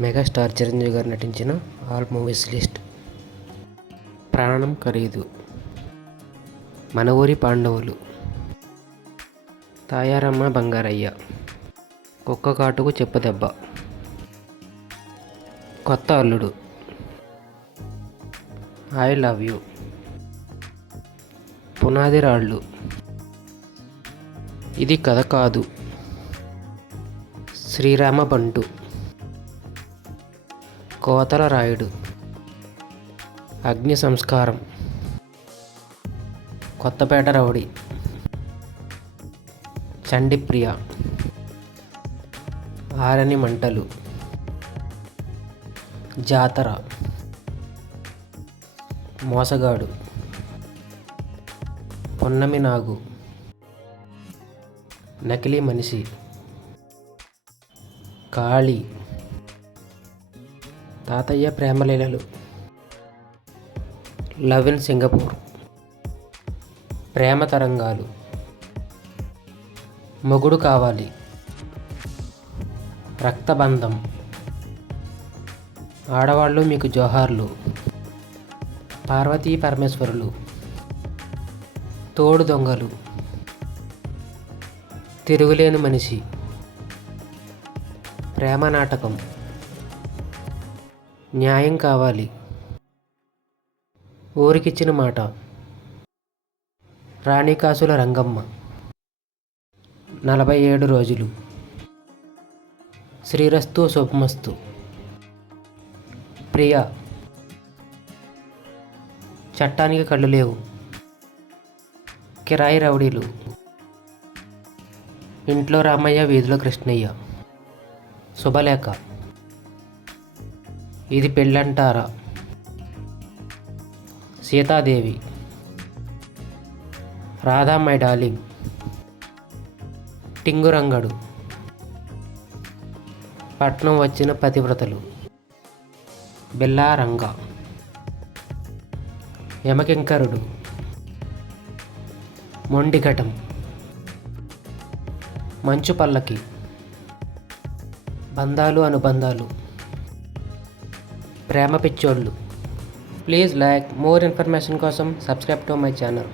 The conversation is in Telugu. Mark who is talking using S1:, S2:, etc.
S1: మెగాస్టార్ చిరంజీవి గారు నటించిన ఆల్ మూవీస్ లిస్ట్. ప్రాణం ఖరీదు. మన ఊరి పాండవులు. తాయారమ్మ బంగారయ్య. కుక్క కాటుకు చెప్పదెబ్బ. కొత్త అల్లుడు. I love you. పునాది రాళ్ళు ఇది కథ కాదు. శ్రీరామ బంటు. కోతల రాయుడు. అగ్ని సంస్కారం కొత్తపేట రౌడి. చండిప్రియ. ఆరని మంటలు. జాతర. మోసగాడు. పొన్నమి నాగు. నకిలీ మనిషి. కాళీ. తాతయ్య ప్రేమలీలలు లవ్ ఇన్ సింగపూర్. ప్రేమ తరంగాలు. మొగుడు కావాలి. రక్తబంధం. ఆడవాళ్ళు మీకు జోహార్లు. పార్వతీ పరమేశ్వరులు. తోడు దొంగలు. తిరుగులేని మనిషి. ప్రేమ నాటకం. న్యాయం కావాలి. ఊరికిచ్చిన మాట. రాణికాసుల రంగమ్మ. నలభై ఏడు రోజులు. శ్రీరస్తు శుభమస్తు ప్రియా. చట్టానికి కళ్ళు లేవు. కిరాయి రౌడీలు. ఇంట్లో రామయ్య వీధిలో కృష్ణయ్య. శుభలేఖ. ఇది పెళ్ళంటారా? సీతాదేవి. Radha my darling. టింగురంగడు. పట్నం వచ్చిన పతివ్రతలు. బిల్లారంగ. యమకింకరుడు. మొండిఘటం. మంచు పల్లకి. బంధాలు అనుబంధాలు. ప్రేమ పిచ్చోళ్ళు. ప్లీజ్ లైక్ మోర్ ఇన్ఫర్మేషన్ కోసం సబ్స్క్రైబ్ టు మై ఛానల్.